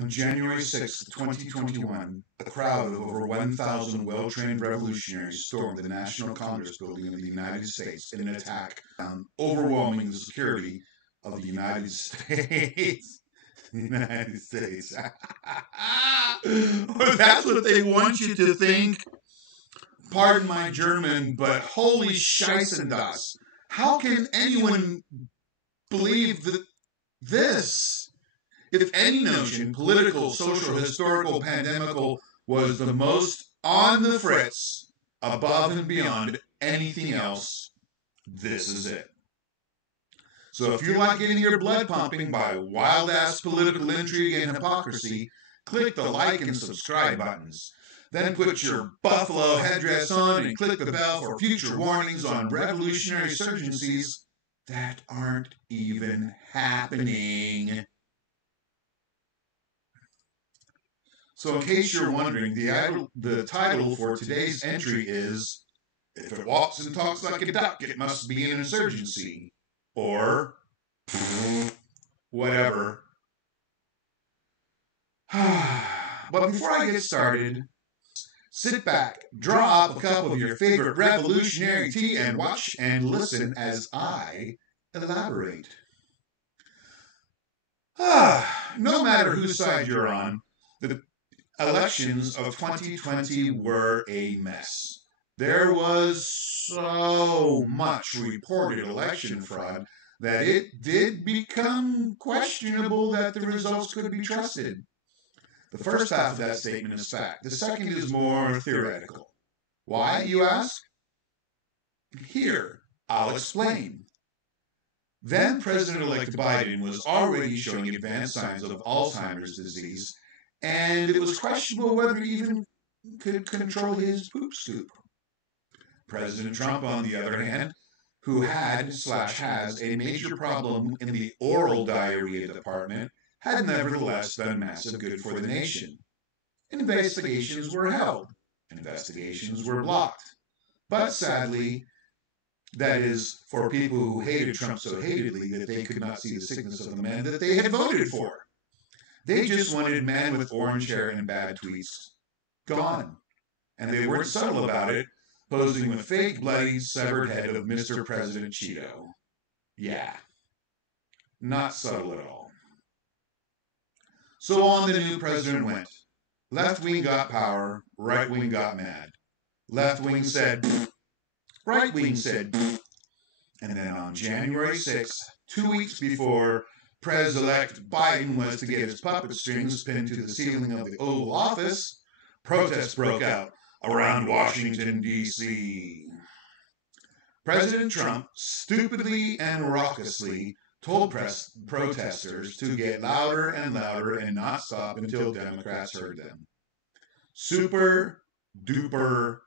On January 6, 2021, a crowd of over 1,000 well-trained revolutionaries stormed the National Congress building in the United States in an attack overwhelming the security of the United States. The United States. That's what they want you to think. Pardon my German, but holy scheissendas. How can anyone believe that this? If any notion, political, social, historical, pandemical, was the most on the fritz, above and beyond anything else, this is it. So if you like getting your blood pumping by wild-ass political intrigue and hypocrisy, click the like and subscribe buttons. Then put your buffalo headdress on and click the bell for future warnings on revolutionary insurgencies that aren't even happening. So in case you're wondering, the title for today's entry is, If It Walks and Talks Like a Duck, It Must Be an Insurgency. Or, whatever. But before I get started, sit back, draw up a cup of your favorite revolutionary tea, and watch and listen as I elaborate. No matter whose side you're on, the elections of 2020 were a mess. There was so much reported election fraud that it did become questionable that the results could be trusted. The first half of that statement is fact. The second is more theoretical. Why, you ask? Here, I'll explain. Then President-elect Biden was already showing advanced signs of Alzheimer's disease, and it was questionable whether he even could control his poop scoop. President Trump, on the other hand, who had/has a major problem in the oral diarrhea department, had nevertheless done massive good for the nation. Investigations were held. Investigations were blocked. But sadly, that is, for people who hated Trump so hatedly that they could not see the sickness of the man that they had voted for. They just wanted man with orange hair and bad tweets gone. And they weren't subtle about it, posing with fake, bloody, severed head of Mr. President Cheeto. Yeah. Not subtle at all. So on the new president went. Left wing got power, right wing got mad. Left wing said, pfft. Right wing said, pfft. And then on January 6th, 2 weeks before Pres-elect Biden was to get his puppet strings pinned to the ceiling of the Oval Office, protests broke out around Washington, D.C. President Trump stupidly and raucously told protesters to get louder and louder and not stop until Democrats heard them. Super duper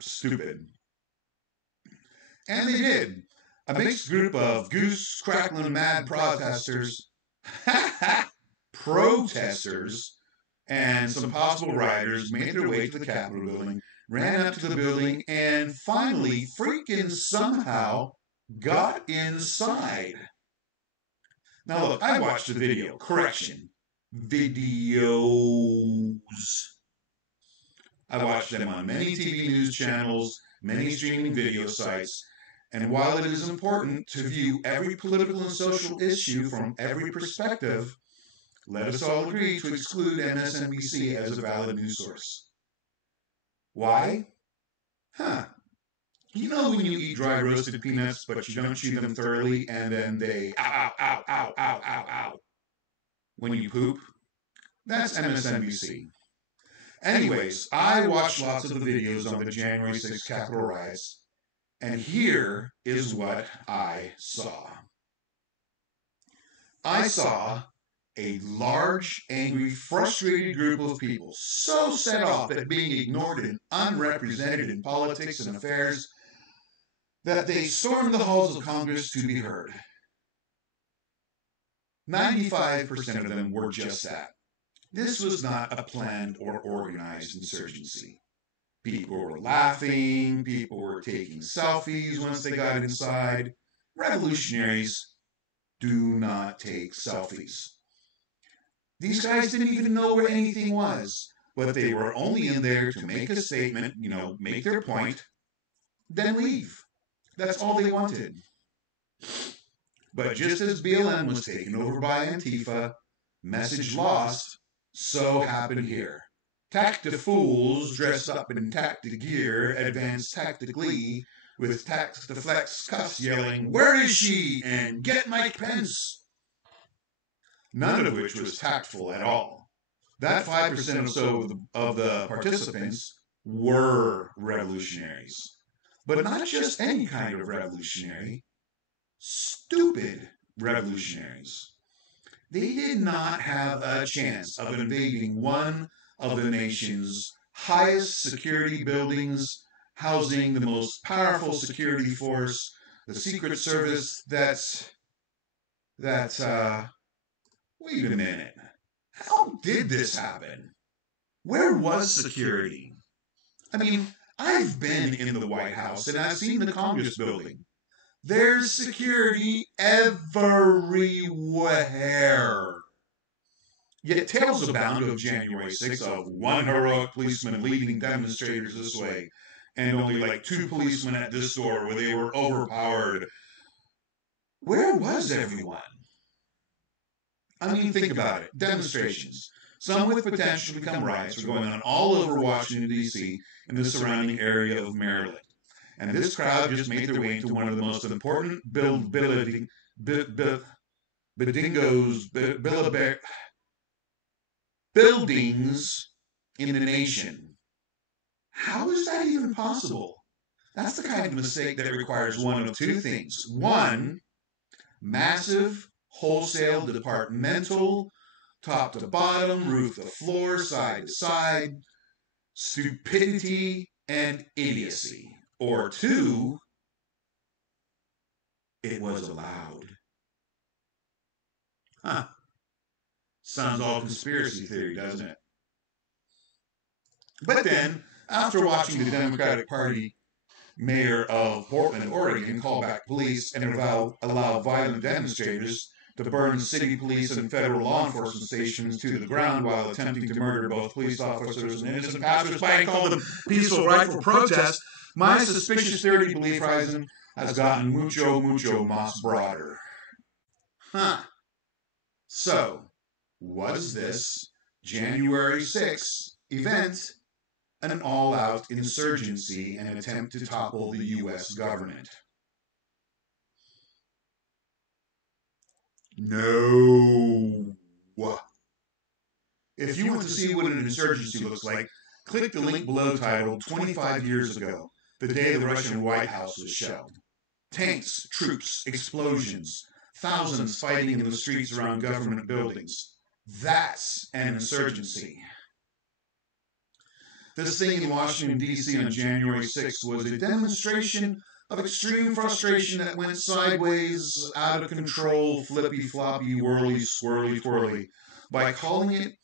stupid. And they did. A mixed group of goose crackling mad protesters, and some possible rioters made their way to the Capitol building, ran up to the building, and finally, freaking somehow, got inside. Now look, I watched the video. Correction. Videos. I watched them on many TV news channels, many streaming video sites, and while it is important to view every political and social issue from every perspective, let us all agree to exclude MSNBC as a valid news source. Why? You know when you eat dry roasted peanuts, but you don't chew them thoroughly, and then they ow. When you poop? That's MSNBC. Anyways, I watched lots of the videos on the January 6th Capitol riots, and here is what I saw. I saw a large, angry, frustrated group of people so set off at being ignored and unrepresented in politics and affairs that they stormed the halls of Congress to be heard. 95% of them were just that. This was not a planned or organized insurgency. People were laughing, people were taking selfies once they got inside. Revolutionaries do not take selfies. These guys didn't even know where anything was, but they were only in there to make a statement, make their point, then leave. That's all they wanted. But just as BLM was taken over by Antifa, message lost, so happened here. Tactic fools dressed up in tactic gear advanced tactically with tactiflex cuffs yelling, "Where is she?" and "Get Mike Pence." None of which was tactful at all. That 5% or so of the participants were revolutionaries. But not just any kind of revolutionary, stupid revolutionaries. They did not have a chance of invading one of the nation's highest security buildings, housing the most powerful security force, the Secret Service wait a minute. How did this happen? Where was security? I mean, I've been in the White House and I've seen the Congress building. There's security everywhere. Yet tales abound of January 6th of one heroic policeman leading demonstrators this way, and only like 2 policemen at this door where they were overpowered. Where was everyone? I mean, think about it. Demonstrations, some with potential to become riots, were going on all over Washington, D.C. and the surrounding area of Maryland. And this crowd just made their way into one of the most important buildings in the nation. How is that even possible? That's the kind of mistake that requires one of 2 things. 1, massive, wholesale, departmental, top to bottom, roof to floor, side to side, stupidity and idiocy. Or 2, it was allowed. Huh. Sounds all conspiracy theory, doesn't it? But then, after watching the Democratic Party mayor of Portland, Oregon, call back police and allow violent demonstrators to burn city police and federal law enforcement stations to the ground while attempting to murder both police officers and innocent passersby and call them peaceful, rightful protest, my suspicious theory belief horizon has gotten mucho más broader. Huh. So, was this January 6th event an all-out insurgency and an attempt to topple the U.S. government? No. If you want to see what an insurgency looks like, click the link below titled 25 years ago, the day the Russian White House was shelled. Tanks, troops, explosions, thousands fighting in the streets around government buildings. That's an insurgency. This thing in Washington, D.C. on January 6th was a demonstration of extreme frustration that went sideways, out of control, flippy-floppy, whirly, swirly, twirly. By calling it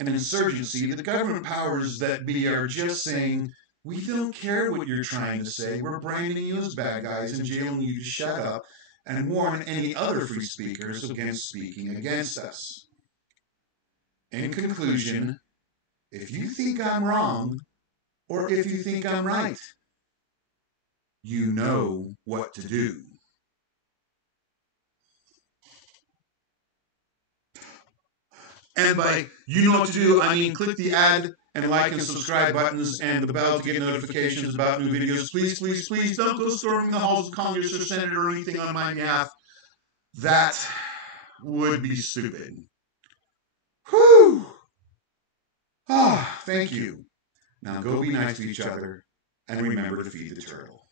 an insurgency, the government powers that be are just saying, we don't care what you're trying to say, we're branding you as bad guys and jailing you to shut up and warn any other free speakers against speaking against us. In conclusion, if you think I'm wrong, or if you think I'm right, you know what to do. And by you know what to do, I mean click the add and like and subscribe buttons and the bell to get notifications about new videos. Please, please, please don't go storming the halls of Congress or Senate or anything on my behalf. That would be stupid. Whew! Ah, thank you. Now go be nice to each other and remember to feed the turtle.